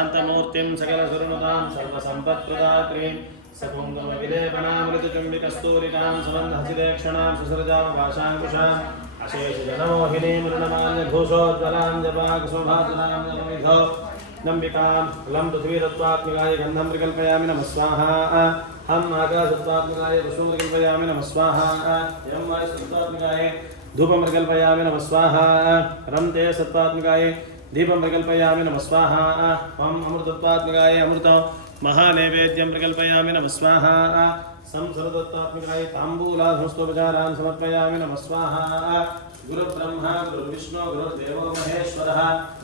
शान्तमूर्तिं सकलसुरनुतां सर्वसम्पत्प्रदात्रीं सकुङ्कुमविलेपनामृतचुम्बिकस्तूरिकां सुबन्धहसिदेक्षणां सुसृजामभाषाङ्कुशाम् अशेषजनमोहिनीं मृणमाल्यभूषोज्ज्वलां जपाकुसुमभासुरां नवविधो नम्बिकां फलं पृथ्वीतत्त्वात्मिकाय गन्धं प्रकल्पयामि नमः स्वाहा हम आकाशतत्त्वात्मिकाय पुष्पं प्रकल्पयामि नमः स्वाहा यं वायुतत्त्वात्मिकाय धूपं प्रकल्पयामि नमः स्वाहा रं तेजस्तत्त्वात्मिकाय दीपं प्रकल्पयामि नमः स्वाहा ओम अमृतत्वात्मिकाय अमृतं महानैवेद्यं प्रकल्पयामि नमः स्वाहा संसर्गतत्त्वात्मिकाय ताम्बूलाधुस्तोपचारान् समर्पयामि नमः स्वाहा गुरुब्रह्मा गुरुर्विष्णु गुरुर्देवो महेश्वरः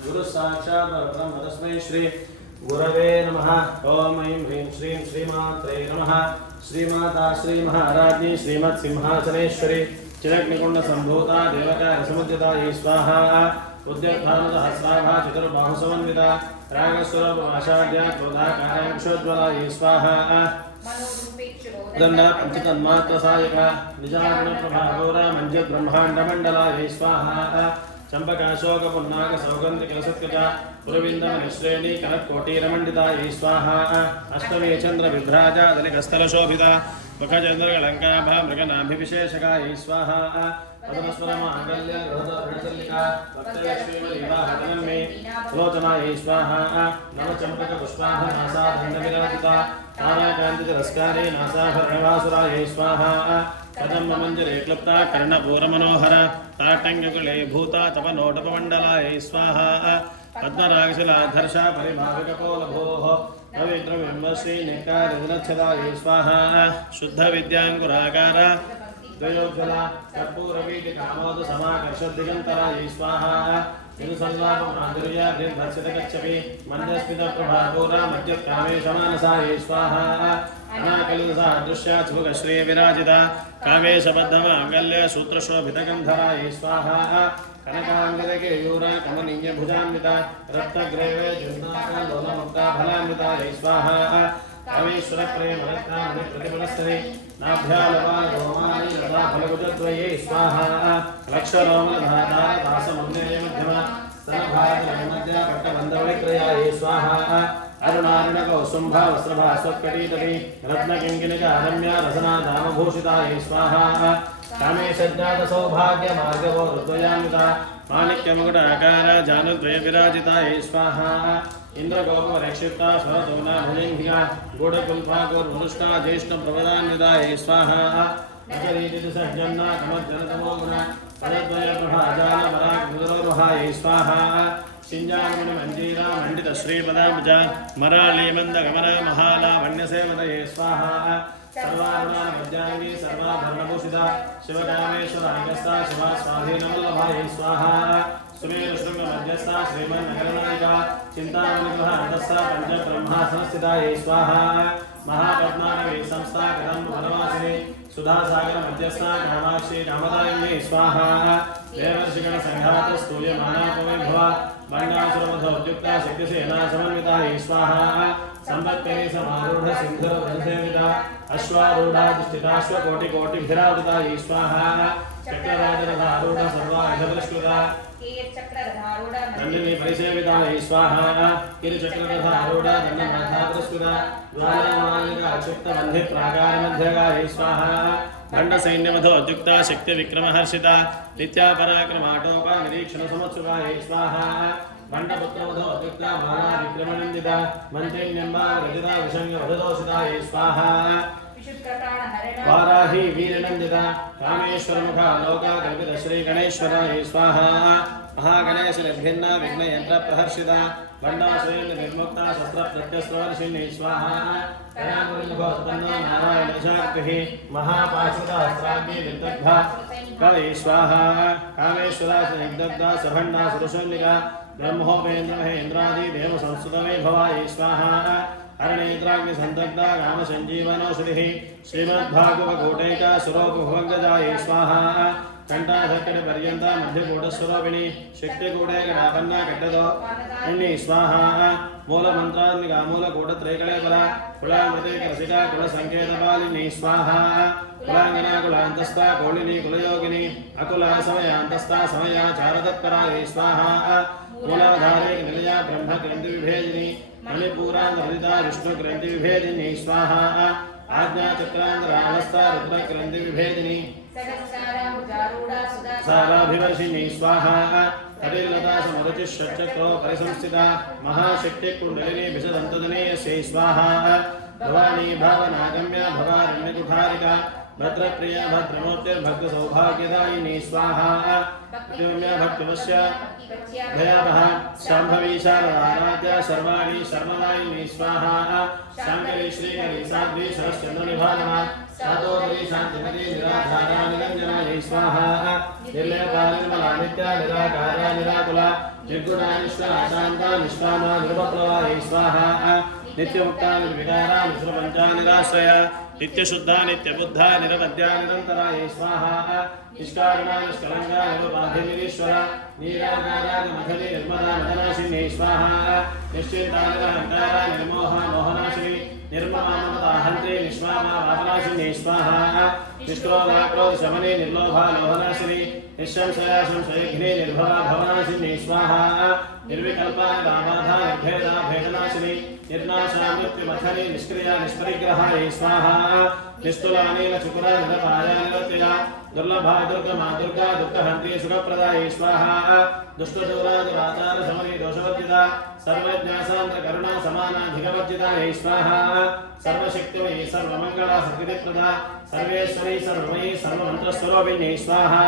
गुरुसाक्षात् परब्रह्म तस्मै श्री गुरवे नमः ओम ऐं ह्रीं श्रीं श्रीमात्रे नमः श्रीमाता श्रीमहाराज्ञी श्रीमत्सिंहासनेश्वरी चिरग्निकुण्डसम्भूता देवकार्यसमुद्यतायै स्वाहा उद्यत्थानुसहस्राभा चतुर्बाहुसमन्विता रागस्वरूपमाशाढ्या क्रोधाकाराङ्क्षोज्ज्वलायै स्वाहा दण्डा पञ्चतन्मात्रसायका निजाग्नप्रभागौरा मञ्जब्रह्माण्डमण्डलायै स्वाहा चम्पकाशोकपुन्नाकसौगन्धिकलसत्कचा पुरविन्दमनिश्रेणी कनत्कोटीरमण्डितायै स्वाहा अष्टमे चन्द्रविभ्राजा दलिकस्थलशोभिता मुखचन्द्रकलङ्काभा मृगनाभिविशेषकायै स्वाहा पदमस्वरमाङ्गल्य गृहदर्शल्लिका वक्त्रलक्ष्मीमलीवाहननं मे सुलोचनायै स्वाहा नवचम्पकपुष्पाः नासादण्डविराजिता ताराकान्तितिरस्कारे नासाभरणवासुरायै स्वाहा कदम्बमञ्जरे क्लुप्ता कर्णपूरमनोहर ताटङ्गकुले भूता तपनोटपमण्डलायै स्वाहा पद्मरागशिलाधर्षा परिभाविकपोलभोः पवित्रबिम्बश्रीनिकारिदिनच्छदायै स्वाहा शुद्धविद्याङ्कुराकार द्वयोज्ज्वला कर्पूरवीटिकामोदसमाकर्षद्दिगन्तरायै स्वाहा निरुसल्लापमाधुर्याभिर्भर्सितगच्छपि मन्दस्मितप्रभापूरा मध्यत्कामेशमानसायै स्वाहा अनाकलितसादृश्यात्मुखश्रीविराजिता कामेशबद्धमाङ्गल्य सूत्रशोभितगन्धरायै स्वाहा कनकाङ्गदकेयूरा कमनीयभुजान्विता रत्नग्रैवे जुन्दालोलमुक्ताफलान्वितायै स्वाहा कामेश्वरप्रेमरत्नामणि प्रतिफलस्तरे नाभ्यालवा रोमानि लता फलभुजद्वये स्वाहा लक्षरोमलधातारदासमुन्नयमध्यमा स्तनभागनैमद्या पट्टबन्धवैक्रयायै स्वाहा अरुणारुणकौसुम्भा वस्त्रभा स्वत्कटीतटी रत्नकिङ्किणिका रम्या रसना दामभूषितायै स्वाहा कामेशज्ञातसौभाग्यमार्गवो हृद्वयान्विता माणिक्यमकुटाकार जानुद्वयविराजितायै स्वाहा इन्द्रगोपरक्षिप्ता स्वरतोना भुजङ्घिका गूढकुल्फा गौर्वनुष्का ज्येष्ठप्रवदान्वितायै स्वाहा नचरीतिसज्जन्ना कमज्जनतमोगुणा पदद्वयप्रभाजालपराग्मुदरोरुहायै स्वाहा शिञ्जामणिमञ्जीरा मण्डितश्रीपदाब्जा मरालीमन्दगमना महालावण्यसेवतये स्वाहा सर्वारुणामज्जाङ्गी सर्वाभरणभूषिता शिवकामेश्वराङ्गस्था शिवा स्वाधीनवल्लभायै स्वाहा सुमेरुशृङ्गमध्यस्था श्रीमन्नगरनायिका चिन्तामणिगृहान्तस्था पञ्चब्रह्मासनस्थितायै स्वाहा महापद्मानवी संस्था कदम्बवनवासिनी सुधासागरमध्यस्था कामाक्षी कामदायिनी स्वाहा देवर्षिगणसङ्घातस्तूयमानापवैभवा बण्डासुरमधोद्युक्ता शक्तिसेना समन्वितायै स्वाहा सम्पत्कैः समारूढ सिन्धुरवधसेविता अश्वारूढाधिष्ठिताश्वकोटिकोटिभिरावृतायै स्वाहा चक्रराजरथारूढ सर्वायुधपुरस्कृता दण्डिनी परिसेवितायै स्वाहा किरिचक्ररथारूढ दण्डनाथापुरस्कृता ज्वालामालिका क्षिप्तबन्धिप्राकारमध्यगायै स्वाहा दण्डसैन्यमधोद्युक्ता शक्तिविक्रमहर्षिता नित्यापराक्रमाटोपा निरीक्षणसमुत्सुकायै स्वाहा दण्डपुत्रमधोद्युक्ता मालाविक्रमनन्दिता मञ्चैन्यम्बा रजिता विषङ्गवधदोषितायै स्वाहा वाराही वीरनन्दिता कामेश्वरमुखा लोका कल्पितश्रीगणेश्वरायै स्वाहा महागणेशनिर्भिन्ना विघ्नयन्त्रप्रहर्षिता बण्डासुरेण निर्मुक्ता शस्त्रप्रत्यस्त्रवर्षिणी स्वाहा कयामुनिभोत्पन्ना नारायणशाक्तिः महापाशुतास्त्राग्नि निर्दग्धा कवि स्वाहा कामेश्वरा संयुग्धग्धा सभण्डा सुरशल्लिका ब्रह्मोपेन्द्रमहेन्द्रादि देवसंस्कृतवैभवायै स्वाहा अरणेन्द्राग्निसन्दग्धा रामसञ्जीवनौषधिः श्रीमद्भागवतकोटैका सुरोपभुवङ्गजायै स्वाहा कंठाधक्कड़पर्यन्ता मध्यकूटस्वरूपिणी शक्तिकूटेकडापन्ना कट्टदो अण्णी स्वाहा मूलमन्त्रात्मिका मूलकूटत्रैकलेपरा कुलामृतेकरसिका कुलसङ्केतपालिनी स्वाहा कुलाङ्गना कुलान्तस्था कोलिनी कुलयोगिनी अकुला समयान्तस्था समयाचारतत्परायै स्वाहा मूलाधारे निलया ब्रह्म ग्रंथि विभेदिनी मणिपूरांतरिता विष्णु ग्रंथि विभेदिनी स्वाहा आज्ञाचक्रांतरावस्था रुद्र ग्रंथि विभेदिनी साराभिवर्षिणी स्वाहा हरिलता समरुचि षट्चक्रो परिसंस्थिता महाशक्ति कुंडलिनी विशदंतदनीयसे स्वाहा भवानी भावनागम्या भवारण्यकुठारिका भद्रप्रिया भद्रमूर्तिर्भक्तसौभाग्यदायिनी स्वाहा भक्तिरम्या भक्तिवश्य दयावः शाम्भवी शारदाराध्या सर्वाणि शर्मदायिनी स्वाहा शाङ्करी श्रीकरी साध्वी सरश्चन्द्रनिभानः सातोदरी शान्तिमती निराधारा निरञ्जनायै स्वाहा निर्लेपा निर्मला नित्या निराकारा निराकुला निर्गुणा निष्कला शान्ता निष्कामा निर्वप्लवायै स्वाहा नित्यमुक्ता निर्विकारा निष्प्रपञ्चा निराश्रया नित्यशुद्धा नित्यबुद्धा निरवद्या निरन्तरायै स्वाहा निष्कारणा निष्कलङ्का निरुपाधिनिरीश्वरा नीराकारा मथली निर्मला मदनाशिनी स्वाहा निश्चिन्ता निरहङ्कारा निर्मोहा मोहनाशिनी निर्ममा ममता हन्त्री निष्मामा पापनाशिनी स्वाहा निष्क्रोधा क्रोधशमनी निर्लोभा लोहनाशिनी निःशंशया संशयघ्नी निर्भवा भवनाशिनी स्वाहा निर्विकल्पा निराबाधा निर्भेदा भेदनाशिनी निर्नाशा मृत्युमथनी निष्क्रिया निष्परिग्रहायै स्वाहा निस्तुला नीलचुकुरा निरपाया निरत्यया दुर्लभा दुर्गमा दुर्गा दुःखहन्त्री सुखप्रदायै स्वाहा दुष्टदूरा दुराचार शमनी दोषवर्जिता सर्वज्ञा सान्द्र करुणा समानाधिकवर्जितायै स्वाहा सर्वशक्तिमयी सर्वमङ्गला सर्वसिद्धिप्रदा सर्वेश्वरी सर्वमयी सर्वमन्त्रस्वरूपिणी स्वाहा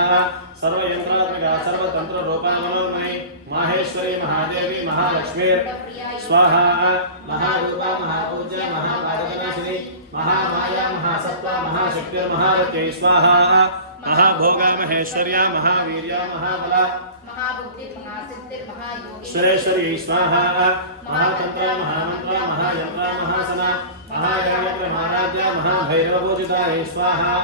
सर्वयन्त्रात्मिका सर्वतन्त्ररूपा मनोन्मयी माहेश्वरी महादेवी महालक्ष्मी स्वाहा महारूपा महापूज्या महापादकनाशिनी महामाया महासत्त्वा महाशक्तिर्महारत्यै स्वाहा महाभोगा महेश्वर्या महावीर्या महाबला सुरेश्वरी स्वाहा महातंत्र महामंत्र महायंत्र महासना महायामत्र महाराज्या महाभैरवपूजितायै स्वाहा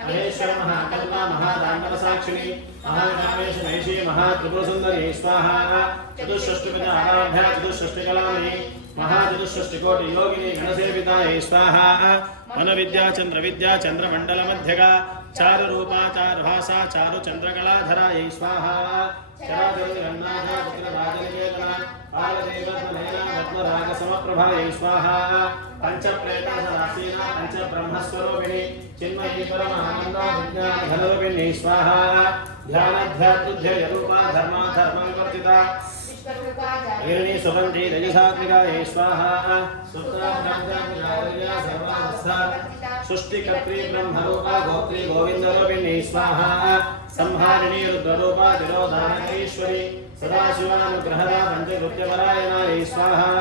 महेश्वर महाकल्पा महादानव साक्षिणी महाकामेश महेशी महात्रिपुरसुंदरी स्वाहा चतुष्षष्टिपदा आराध्या चतुष्षष्टिकलामयी महाचतुष्षष्टिकोटि योगिनी गणसेवितायै स्वाहा मनविद्या चंद्रविद्या चंद्रमंडलमध्यगा चारुरूपा चारुभासा चारुचंद्रकलाधरायै स्वाहा चराचरनिरन्नाथा पुत्रराजनिकेतना पालदेवत्मनेना रत्नरागसमप्रभायै स्वाहा पंचप्रेतासनासीना पंचब्रह्मस्वरूपिणी चिन्मयी परमानन्दा विज्ञानघनरूपिणी स्वाहा ध्यानाध्यात्मध्ययरूपा धर्माधर्मविवर्जिता हिरणी सुगन्धी रजसात्मिकायै स्वाहा सुप्ताभ्रान्तात्मिका सर्वावस्था सृष्टिकर्त्री ब्रह्मरूपा गोत्री गोविन्दरूपिणी स्वाहा संहारिणी रुद्ररूपा तिरोधानकरीश्वरी सदाशिवानुग्रहदा पञ्चकृत्यपरायणायै स्वाहा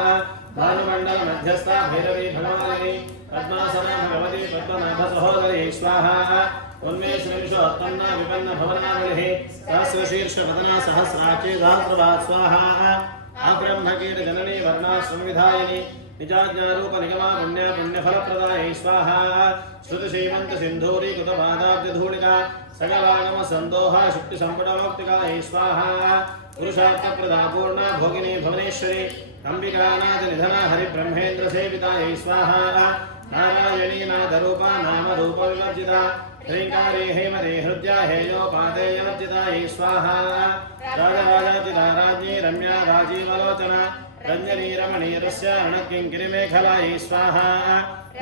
भानुमण्डल मध्यस्था भैरवी भगवानी पद्मासना भगवती पद्मनाभ सहोदरी स्वाहा उन्मेषनिमिषोत्पन्ना विपन्न भवनावलिः सहस्रशीर्षवदना सहस्राक्षी सहस्रभात् स्वाहा आब्रह्मकीटजननी वर्णाश्रमविधायिनी निजाज्ञारूप निगमा पुण्य पुण्यफलप्रदायै स्वाहा श्रुतिश्रीमन्त सिन्धूरी कृतपादाब्जधूलिका सकलागम सन्दोहा शुक्तिसम्पटमौक्तिकायै स्वाहा पुरुषार्थप्रदा पूर्णा भोगिनी भुवनेश्वरी अंबिकानाथनिधना हरिब्रह्मेन्द्र सेवितायै स्वाहा नारायणी नादरूपा नामरूपविवर्जिता ह्रीङ्कारे हेमरे हृद्या हेयोपादेयवर्जितायै स्वाहा राजराजार्जिता राज्ञी रम्या राजीवलोचना रञ्जनी रमणीरस्य रणकिङ्किरीमेखलायै स्वाहा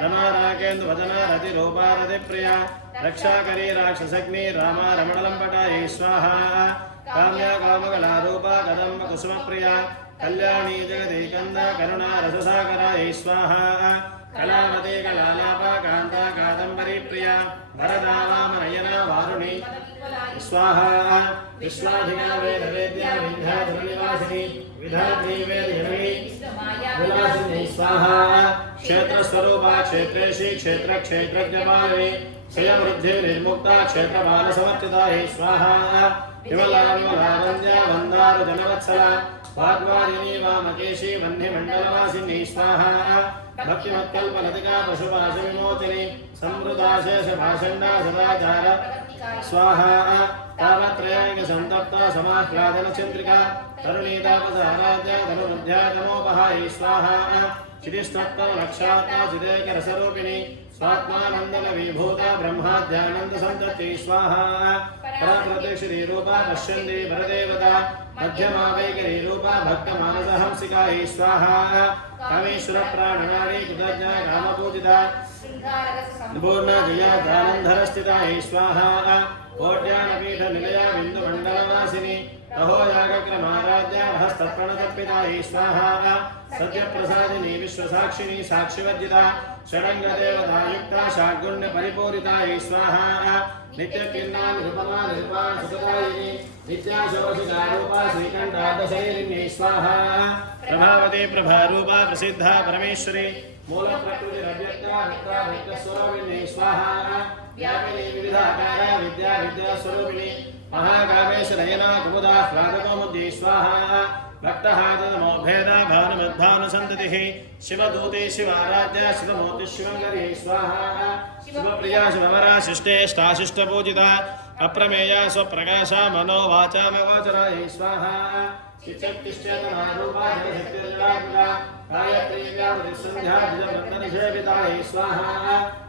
रमाराकेन्दुवदना रतिरूपा रतिप्रिया रक्षाकरी राक्षसग्नि रामा रमणलम्पटायै स्वाहा काम्या कामकलारूपा कदम्ब कुसुमप्रिया कल्याणी जगदेकन्दा करुणा रससागरायै स्वाहा कलावती कलालापा कान्ता कादम्बरी प्रिया वरदा वामनयना वारुणी स्वाहा विश्वाधिका वेदवेद्या विन्ध्याचलनिवासिनी विधात्री वेदजननी विलासिनी स्वाहा क्षेत्रस्वरूपा क्षेत्रेशी क्षेत्रक्षेत्रज्ञपालिनी क्षयवृद्धिर्निर्मुक्ता क्षेत्रबालसमर्चितायै स्वाहा विमला विमलावन्द्या वन्दारुजनवत्सला वाग्वादिनी वामकेशी वह्निमण्डलवासिनी स्वाहा भक्तिमत्कल्पलतिका पशुपाशविमोचिनी समृता शेषभाषण्डा सदाचार स्वाहा तावत्रयाङ्गसन्तप्ता समाह्लादनचन्द्रिका तरुणीतापसाराध्या धनुमध्या तमोपहायै स्वाहा चितिस्तत्तमलक्षात्मा चिदेकरसरूपिणी स्वात्मानन्दनविभूता ब्रह्माद्यानन्दसन्तत्यै स्वाहा पराप्रत्यक्षिरीरूपा पश्यन्ती परदेवता मध्यमा वैखरी रूपा भक्तमानसहंसिकायै स्वाहा कामेश्वर प्राणनाडी कृतज्ञा कामपूजिता पूर्णा जया दानन्धरस्थितायै स्वाहा कोट्यानपीठ निलया बिन्दुमण्डलवासिनी अहो यागक्रमाराध्या हस्तप्रणतर्पितायै स्वाहा सत्यप्रसादिनी विश्वसाक्षिणी साक्षिवर्जिता षडङ्गदेवतायुक्ता षड्गुण्यपरिपूरितायै स्वाहा नित्यकिन्ना निरुपमा निरुपा सुखदायिनी नित्याशोषितारूपा श्रीकण्ठादशैलिन्यै स्वाहा प्रभावती प्रभारूपा प्रसिद्धा परमेश्वरी मूलप्रकृतिरव्यक्ता व्यक्ता व्यक्तस्वरूपिण्यै स्वाहा व्यापिनी विविधाकारा विद्या विद्यास्वरूपिणी महाकामेश्वरयना कुमुदा ह्लादकौमुद्यै स्वाहा भक्तः तदमो भेदा भानुमद्भानुसन्ततिः शिवदूते शिवाराध्या शिवमूर्ति शिवङ्करी स्वाहा शिवप्रिया शिववरा शिष्टेष्टाशिष्टपूजिता अप्रमेया स्वप्रकाशा मनोवाचामगोचरायै स्वाहा चिच्चक्तिश्चेतनारूपा जगशक्तिर्जडात्मिका गायत्री व्यापतिसन्ध्या द्विजवृन्दनिषेवितायै स्वाहा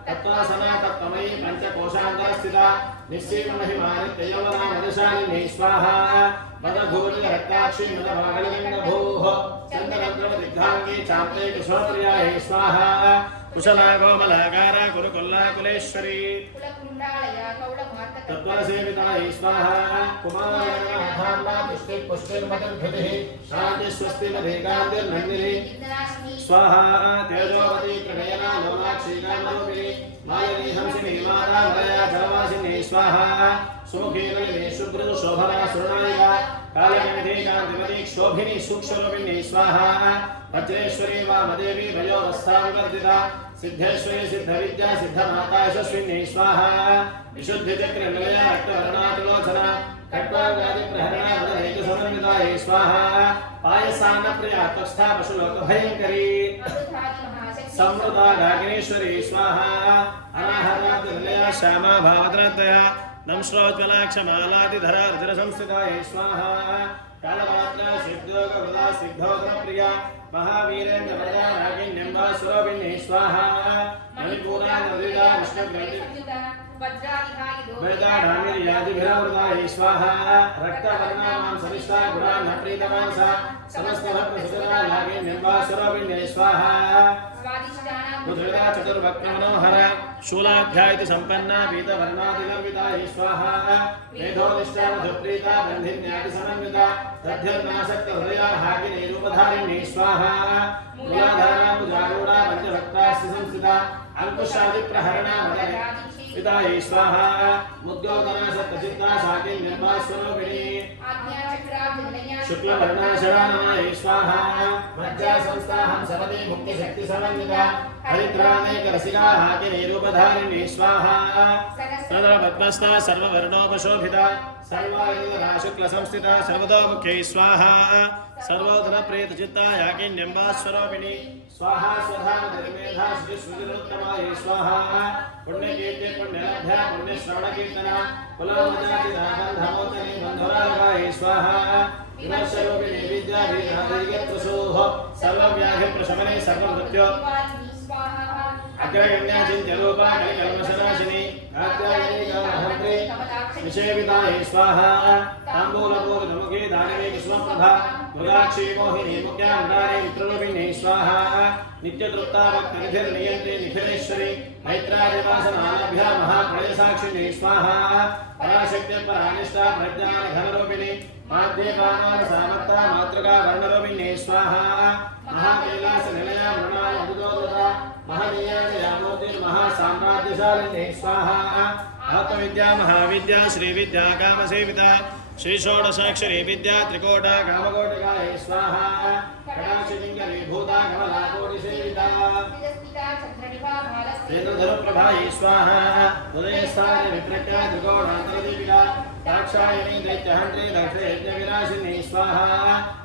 तत्त्वासना तत्त्वमयी पञ्चकोशान्तरस्थिता निश्चैवमहिमानित्ययवना मदशालिनी स्वाहा मदघूर्णरक्ताक्षी मदभागलिङ्गभूः चन्दनद्रवदिग्धाङ्गी चाप्ते कुशोत्रियायै स्वाहा कुशला कोमलाकारा कुरुकुल्लाकुलेश्वरी तत्त्वसेवितायै स्वाहा कुमारनाथाम्बा पुष्टिर्मतिर्भृतिः शान्तिस्वस्तिमधेकान्तिर्नन्दिनी स्वाहा तेजोवती प्रणयना लोलाक्षी कामरूपिणी मालिनी हंसिनी माता मलया जलवासिनी स्वाहा सुमुखीनलिनी शुभ्रतु शोभना सुरनायिका कालनिधि कान्तिमती क्षोभिनी सूक्ष्मरूपिणी स्वाहा वज्रेश्वरी वामदेवी वयोवस्थाविवर्जिता सिद्धेश्वरी सिद्धविद्या सिद्धमाता यशस्विनी स्वाहा विशुद्धिचक्रनिलया रक्तवर्णातिलोचना खट्वाङ्गादिप्रहरणा वदनैकसमन्वितायै स्वाहा पायसान्नप्रिया त्वस्था पशुलोकभयङ्करी समृता गागिनीश्वरी स्वाहा अनाहतादिनिलया श्यामा भावद्रतया नमश्रोज्वलाक्षमालादिधरा रुधिरसंस्थितायै स्वाहा कालमात्रा सिद्धोगवदा सिद्धोदरप्रिया महावीरेन्द्रवरदा नागिन्यम्बा सुरभिन्यै स्वाहा मणिपूरा नदिदा विष्णुग्रन्थि वेदाढाङ्गिर्यादिभिरावृतायै स्वाहा रक्तवर्णामां सविष्टा गुणान् प्रीतमानसा समस्तभक्तसुतदा नागिन्यम्बा सुरभिन्यै स्वाहा मुद्रिता चतुर्भक्तमनोहर शूलाध्यायति सम्पन्ना पीतवर्णादिगर्वितायै स्वाहा मेधोनिष्ठा मधुप्रीता बन्धिन्यादिसमन्विता तद्धिर्नासक्तहृदया हाकिनी रूपधारिणी स्वाहा मूलाधाराम्बुजारूढा पञ्चभक्तास्य संस्थिता अंकुशादिप्रहरणा पितायै स्वाहा मुद्गोदना सप्तचित्ता साकिन्यम्बा स्वरूपिणी शुक्लवर्णाशराननायै स्वाहा मज्जा संस्थाहं सपदे मुक्तिशक्तिसमन्विता हरिद्रानेकरसिका हाकिनी रूपधारिणी स्वाहा सदरपद्मस्था सर्ववर्णोपशोभिता सर्वायुधरा शुक्लसंस्थिता सर्वतोमुख्यै स्वाहा सर्वोदरप्रीतचित्ता याकिन्यम्बा स्वरूपिणी स्वाहा स्वधामधर्मेधा श्रीस्मृतिरुत्तमायै स्वाहा पुण्यकीर्ति पुण्यलब्ध्या पुण्यश्रवणकीर्तना कुलमजातिदागन्धमोचनी बन्धुरागायै स्वाहा विमर्शरूपिणी विद्याभीरादिर्यत्रसोः सर्वव्याधिप्रशमने सर्वमृत्यो अग्रगण्या चिन्त्यरूपा कलिकल्मषनाशिनी कात्यायनी कामहन्त्री निषेवितायै स्वाहा ताम्बूलपूर्णमुखी दानवी कुसुमप्रभा मृगाक्षी मोहिनी मुख्याण्डानी मित्ररूपिणी स्वाहा नित्यतृप्ता भक्तनिधिर्नियन्त्री निखिलेश्वरी मैत्रादिवासनाभ्या महाप्रलयसाक्षिणी स्वाहा पराशक्तिपरानिष्ठा प्रज्ञानघनरूपिणी माध्येवामानसामर्था मातृका वर्णरूपिणी स्वाहा महाकैलासनिलया मृणामृतोदता महनीयामूर्तिर्महासाम्राज्यशालिनी स्वाहा आत्मविद्या महाविद्या श्रीविद्या कामसेविता श्रीषोडशाक्षरी विद्या त्रिकोटा कामकोटिकायै स्वाहा कटाक्षलिङ्गरी भूता कमलाकोटिसेविता चन्द्रधनुप्रभायै स्वाहा उदयस्थाने विप्रज्ञा त्रिकोणान्तरदीपिका दाक्षायणी दैत्यहन्त्री दक्षयज्ञविनाशिनी स्वाहा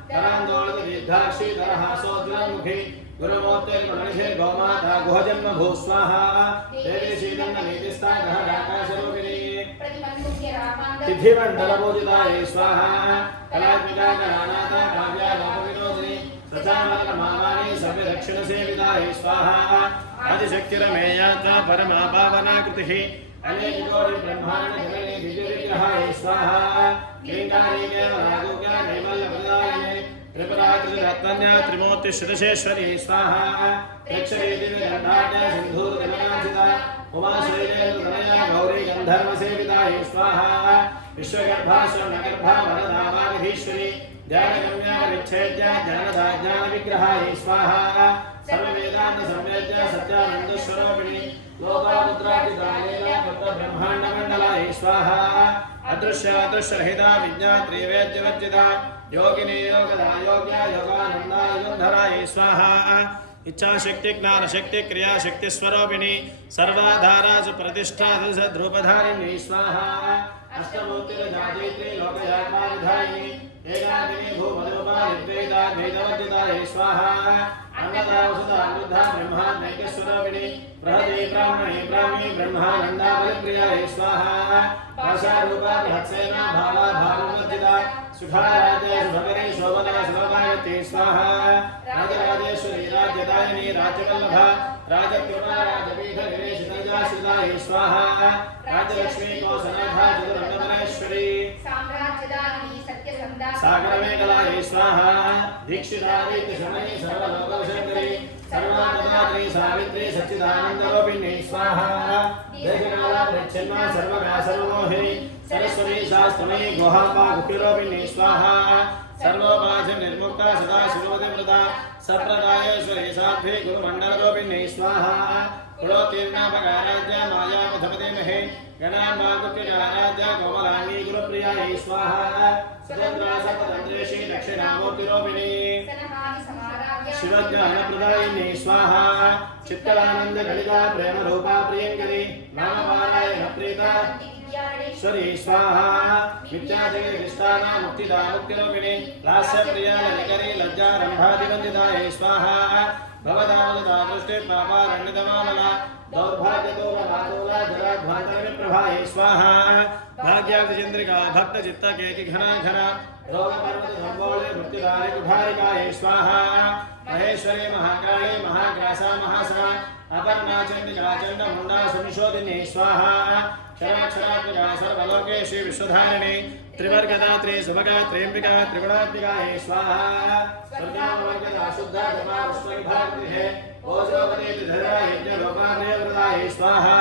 करान्दोलितदीर्घाक्षी दरहासोज्ज्वलमुखी गुरुमूर्तिर्गुणनिधिर्गोमाता गुहजन्मभू स्वाहा देवी श्रीदण्डनीतिस्था गहराकाशरूपिणी तिथिमण्डलपूजितायै स्वाहा कलात्मिका गणानाथा काव्या लोकविनोदिनी सचामलकमावाणी सव्यदक्षिणसेवितायै स्वाहा आदिशक्तिरमेयात्मा परमा पावनाकृतिः अनेककोटि ब्रह्मांड जननी विजयविग्रहाय स्वाहा केंगारी केवलागोग्या नैवल्यप्रदायिने त्रिपुरात्रिरत्न्या त्रिमूर्तिश्रुतशेश्वरी स्वाहा प्रेक्षणे दिव्यगन्धाढ्य सिन्धूरगणनाचिता उमाशैलेन्द्रतनया गौरी गन्धर्वसेविताय स्वाहा विश्वगर्भाश्वनगर्भा वरदावागधीश्वरी ज्ञानगम्याविच्छेद्य ज्ञानदा ज्ञानविग्रहाय स्वाहा सर्ववेदान्तसंवेद्य सत्यानन्दस्वरूपिणी लोकामुद्रादिदानेन ब्रह्माण्डमण्डलाय स्वाहा अदृश्यादृश्यरहिता विज्ञात्रिवेद्यवर्जिता योगिनी योगदा योग्या योगानन्दा युगन्धराय स्वाहा इच्छाशक्ति ज्ञानशक्ति क्रियाशक्ति स्वरूपिणी सर्वाधारा प्रतिष्ठा ध्रुवधारिणी स्वाहा अष्टमूर्तिर्जाजयित्री लोकयात्माधारिणी एकाकिनी भूमरूपा निर्वेदा वेदवर्जिताय स्वाहा अन्नदावसुधा अमृता ब्रह्माण्डैक्यस्वरूपिणी बृहदे ब्राह्मणे ब्राह्मी ब्रह्मानन्दा बलप्रियाय स्वाहा भाषारूपा बृहत्सेना भावा भाववर्जिता सुखाराध्य शुभकरी शोभना सुभगायत्री स्वाहा राजराजेश्वरी राज्यदायिनी राज्यवल्लभा राजकृपा राजपीठ गिरीशतजाश्रिताय स्वाहा राजलक्ष्मी कौसलाधा चतुरंगमलेश्वरी साम्राज्यदायिनी सत्यसंधा सागरमेखलाय स्वाहा दीक्षितादित्य शमनी सर्वलोकशंकरी सर्वानंदात्री सावित्री सच्चिदानंदरूपिणी स्वाहा देशकाला प्रच्छन्ना सर्वगा सर्वमोहिनी सरस्वती शास्त्रमयी गोहाम्बा गुप्तिरूपिणी स्वाहा सर्वोपाज निर्मुक्ता सदा शिरोधिमृता सप्रदायेश्वरी साध्वी गुरुमण्डलरूपिणी स्वाहा कुलोत्तीर्णापगाराध्या मायामधपते महे गणाम्बागुप्यजाराध्या कोमलांगी गुरुप्रियायै स्वाहा सतन्द्रा सप्ततन्त्रेशी दक्षिणामूर्तिरूपिणी शिवज्ञानप्रदायिनी स्वाहा चित्तरानन्दगलिता प्रेमरूपा प्रियङ्करी नामपारायणप्रीता स्वरी स्वाहा मिथ्याजगदिष्टाना मुक्तिदा मुक्तिरूपिणी लास्यप्रिया ललिकरी लज्जारम्भादिवन्दितायै स्वाहा भवदावदा दृष्टि पापारण्यतमामला दौर्भाग्यदूरवादूला जराध्वान्तरविप्रभायै स्वाहा भाग्याब्जचन्द्रिका भक्तचित्तकेकि घना घना रोगपर्वतसम्बोळे मृत्युदारि कुठारिकायै स्वाहा महेश्वरी महाकाली महाग्रासा महासना अपर्णा चण्डिका चण्डमुण्डा सुनिशोदिनी स्वाहा क्षराक्षरात्मिका सर्वलोकेशी विश्वधारिणी त्रिवर्गदात्री सुभगा त्र्यम्बिका त्रिगुणात्मिकायै स्वाहा स्वर्गामवर्गदा शुद्धा जपा पुष्पविभागृहे ओजोपति धरा यज्ञलोकामयप्रदायै स्वाहा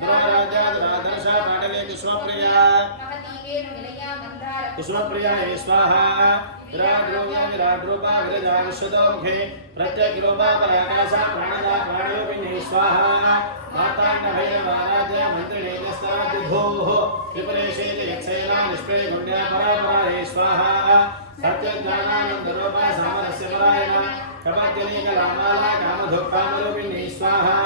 दुराराध्यादरादर्शा पाटले कुसुमप्रिया कुसुमप्रियायै स्वाहा विराड्रूपा विरजा विश्वतोमुखे प्रत्यग्रूपा पराकाशा प्राणदा प्राणरूपिणी स्वाहा माताण्डभैरवाराध्या मन्त्रिणे दस्ताद्युधोः विपरेशे यक्षैला निष्प्रय गुण्या परापरायै स्वाहा सत्यज्ञानानन्दरूपा सामरस्य परायणा कपत्यनीकलामाला कामधुक्कामरूपिणी स्वाहा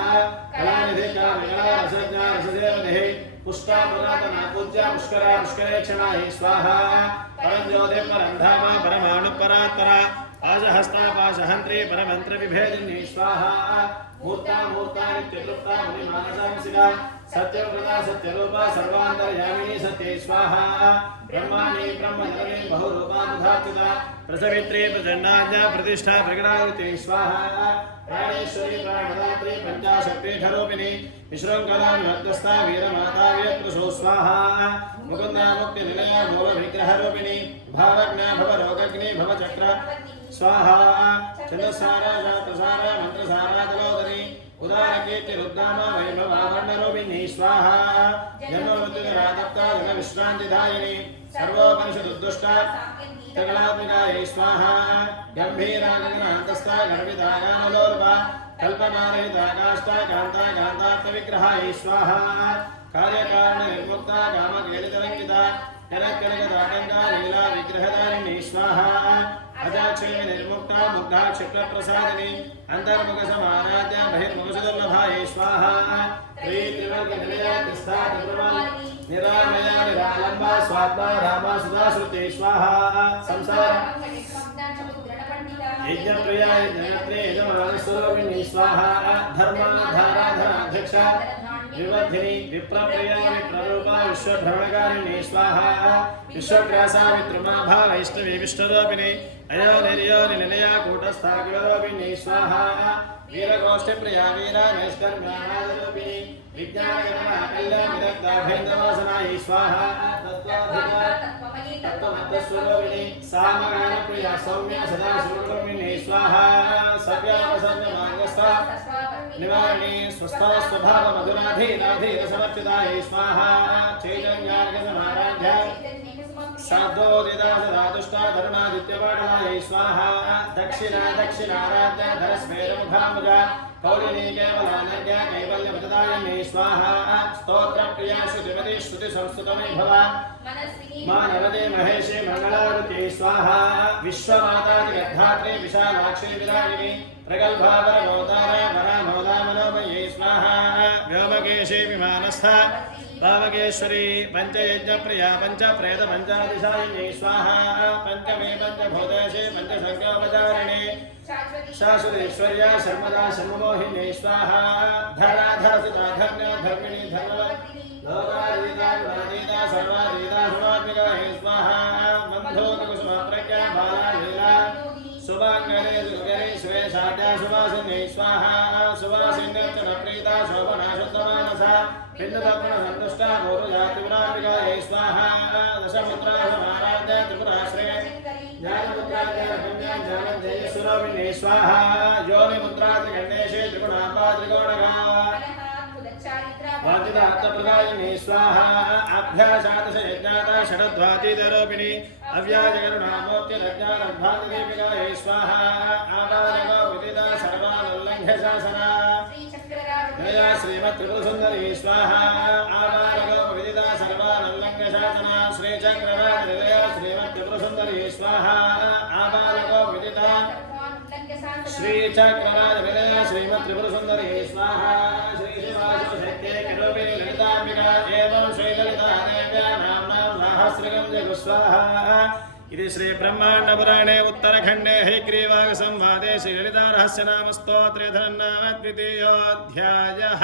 कलानिधि कामिका रसज्ञा रसदेवनिः पुष्टा पुरातना पूज्या पुष्करा पुष्करेक्षणायै स्वाहा परञ्ज्योतिः परन्धाम परमाणुपरात्परा पाशहस्ता पाशहन्त्री परमन्त्रविभेदिनी स्वाहा मूर्ता मूर्ता नित्यतृप्ता मुनिमानसांसिका सत्यव्रता सत्यरूपा सर्वान्तर्यामिनी सत्ये स्वाहा ब्रह्माणि ब्रह्मजननी बहुरूपानुधार्थिता प्रसवित्री प्रचण्डाज्ञा प्रतिष्ठा प्रगणावृते स्वाहा प्राणेश्वरी प्राणदात्री पञ्चाशक्तिरूपिणी विशृङ्खला विभक्तस्था वीरमाता वीरप्रसो स्वाहा मुकुन्दा मुक्तिनिलया मूलविग्रहरूपिणी भावज्ञा भवरोगग्नि भवचक्र स्वाहा चन्द्रसारा जातसारा मन्त्रसारा तलोदरी उदारकीर्ति रुद्रामा वैभवावर्णरूपिणी स्वाहा जन्ममृत्युरादत्ता जनविश्रान्तिदायिनी सर्वोपनिषदुद्दुष्टा तगलात्मिकायै स्वाहा गम्भीरागगनान्तस्था गर्भिता गानलोर्वा कल्पनारहिता काष्ठा कान्ता कान्तार्थविग्रहायै स्वाहा कार्यकारणनिर्मुक्ता कामकेलितरङ्किता जनकनकदाटङ्का लीला विग्रहधारिणी स्वाहा अजाक्षेय निर्मुक्ता मुग्धा क्षिप्रप्रसादिनी अन्तर्मुखसमाराध्या बहिर्मुखसुदुर्लभायै स्वाहा त्रिवर्गनिलया तिष्ठा त्रिपुरमालिनी निरामया निरालम्बा स्वात्मा रामा सुधाश्रुते स्वाहा संसार यज्ञप्रिया यज्ञनेत्री यजमानस्वरूपिणी स्वाहा धर्माधाराधनाध्यक्षा विवर्धिनी विप्रप्रिया विप्ररूपा विश्वभ्रमणकारिणी स्वाहा विश्वग्रासा विद्रुमाभा वैष्णवी विष्णुरूपिणी अयो निर्योनिलया कूटस्था गुरुरूपिणी स्वाहा वीरगोष्ठीप्रिया वीरा नैष्कर्म्याणारूपिणी विज्ञानगणा कल्याणविदग्धाभेन्दवासनायै स्वाहा तत्त्वमत्तस्वरूपिणी सामगानप्रिया सौम्या सदा सुरूपिणी स्वाहा सव्यापसव्यमार्गस्था निवारिणी स्वस्था स्वभाव मधुराधीनाधीर समर्पितायै स्वाहा चैतन्यार्घसमाराध्या साधोदिता सदा दुष्टा धरुणादित्यपाटलायै स्वाहा दक्षिणा दक्षिणाराध्या धरस्मेरमुखामुजा कौलिनी केवलानज्ञा कैवल्यप्रदायिनी स्वाहा स्तोत्रप्रिया श्रुतिमती श्रुतिसंस्तुतमे भवा मानवते महेशे मंगलावती स्वाहा विश्वमातादिगर्धात्री विशालाक्षी विरागिनी प्रगल्भावरमोदारा वरामोदामनोमयी स्वाहा व्योमकेशी विमानस्था पावकेश्वरी पंचयज्ञप्रिया पंचप्रेत पंचादिशायिनी स्वाहा पंचमे पंचभूतेशे पंचसंख्योपचारिणी शाश्वतेश्वर्या शर्मदा शर्ममोहिनी स्वाहा धराधरसिता धर्म्या धर्मिणी धर्म लोकादीता गुणादीता सर्वादीता समात्मिका हे स्वाहा मन्धोतकुसुमप्रज्ञा बालालीला शुभाङ्गले सुगरे स्वे शाट्या सुवासिनी स्वाहा सुवासिन्यर्चनप्रीता शोभना शुद्धमानसा पिण्डतर्पणसन्तुष्टा पूर्वजातिपुरात्मिका हे स्वाहा दशपुत्रा समाराध्या त्रिपुराश्रये ज्ञानमुद्राज्ञानजयस्वरूपिणी स्वाहा योनिमुद्रात्रिगण्डेशे त्रिगुणापा त्रिकोणगा वाजितार्थप्रदायिनी स्वाहा अभ्यासादशयज्ञाता षडध्वातीतरूपिणी अव्याजकरुणामोक्त्यज्ञानभातिदीपिका हे स्वाहा आवादको विदिता सर्वानुल्लङ्घ्य शासना जया श्रीमत्त्रिपुरसुन्दरी स्वाहा आवादको विदिता सर्वानुल्लङ्घ्य शासना श्रीचक्रराजनिलया श्रीमत्त्रिपुरसुन्दरी स्वाहा आवादको विदिता श्रीचक्रराजनिलया श्रीमत्त्रिपुरसुन्दरी स्वाहा श्रीशिवाशक्ते किरूपिणी ललिताम्बिका एवं श्रीललिता देव्या नाम्नां सहस्रकं जगुस्वाहा इति श्री ब्रह्मांड पुराणे उत्तरखंडे हयग्रीवाग संवादे श्री ललिता रहस्य नाम स्तोत्रे धननाम द्वितीयोऽध्यायः।